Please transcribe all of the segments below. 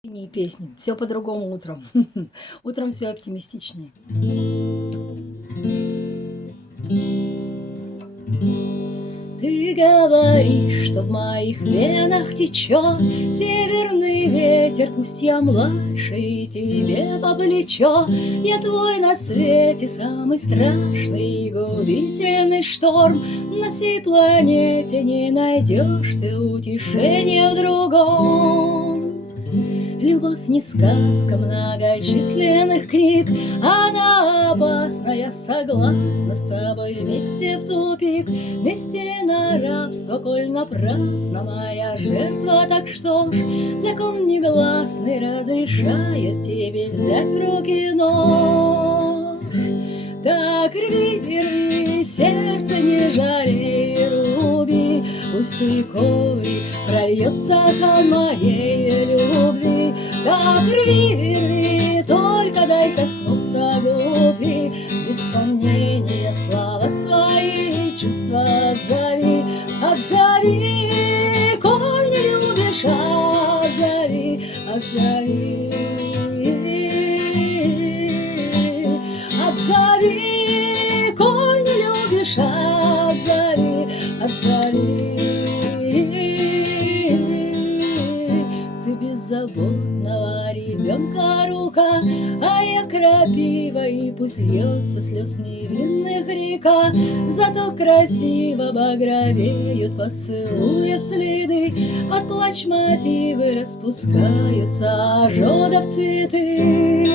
Песни. Все по-другому утром. Утром все оптимистичнее. Ты говоришь, что в моих венах течет северный ветер, пусть я младше и тебе по плечо. Я твой на свете самый страшный и губительный шторм. На всей планете не найдешь ты утешения в другом. Любовь не сказка многочисленных книг, она опасна, я согласна с тобой вместе в тупик, вместе на рабство, коль напрасно моя жертва. Так что ж, закон негласный разрешает тебе взять в руки нож. Так рви, сердце не жалей, руби, пусть рекой прольется хан моей любви. Так рви, только дай коснуться губы, без сомнения слова свои чувства отзови. Отзови, коль не любишь, отзови, отзови. Отзови, коль не любишь, отзови, отзови. Ты беззаботного ребенка рука, а я крапива, и пусть льется слез невинных река. Зато красиво багровеют поцелуев следы, под плач мотивы распускаются ожогов цветы.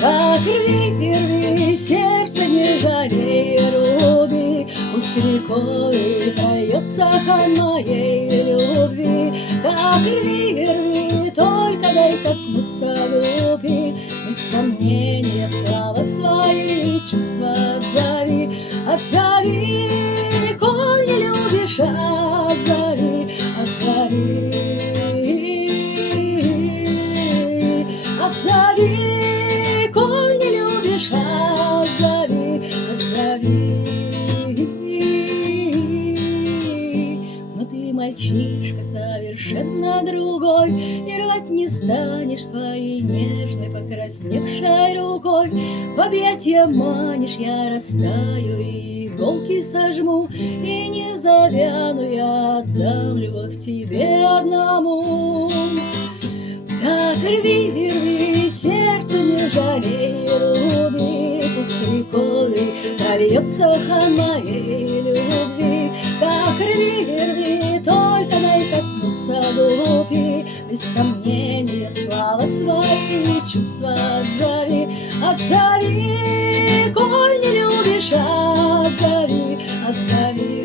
Так рви, сердце не жалей, руби, пусть рекой прольется хан моей любви. Так рви, только дай коснуться губы, без сомнения слова свои чувства отзови. Отзови, коль не любишь, отзови, отзови. Отзови, коль не любишь, отзови, отзови. Но ты мальчишка совершенно другой, и рвать не станешь своей нежной покрасневшей рукой. В объятья манишь, я растаю и иголки сожму, и не завяну, я отдам любовь тебе одному. Так рви, сердце не жалей, руби, пусть рекой прольется хан моей любви. Так рви, только дай коснуться губы, без сомнения слова свои чувства отзови. Отзови, коль не любишь, отзови, отзови.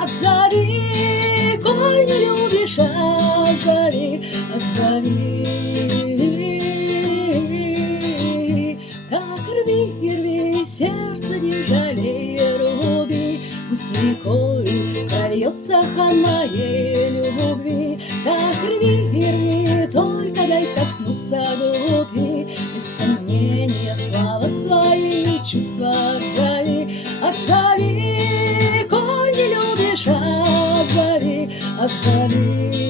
Отзови, коль не любишь, отзови, отзови. Так рви, сердце не жалей, руби, пусть рекой прольется хан моей любви. Так рви, только дай коснуться губы, без сомнения слова свои чувства отзови. Отзови, коль не любишь, отзови, отзови.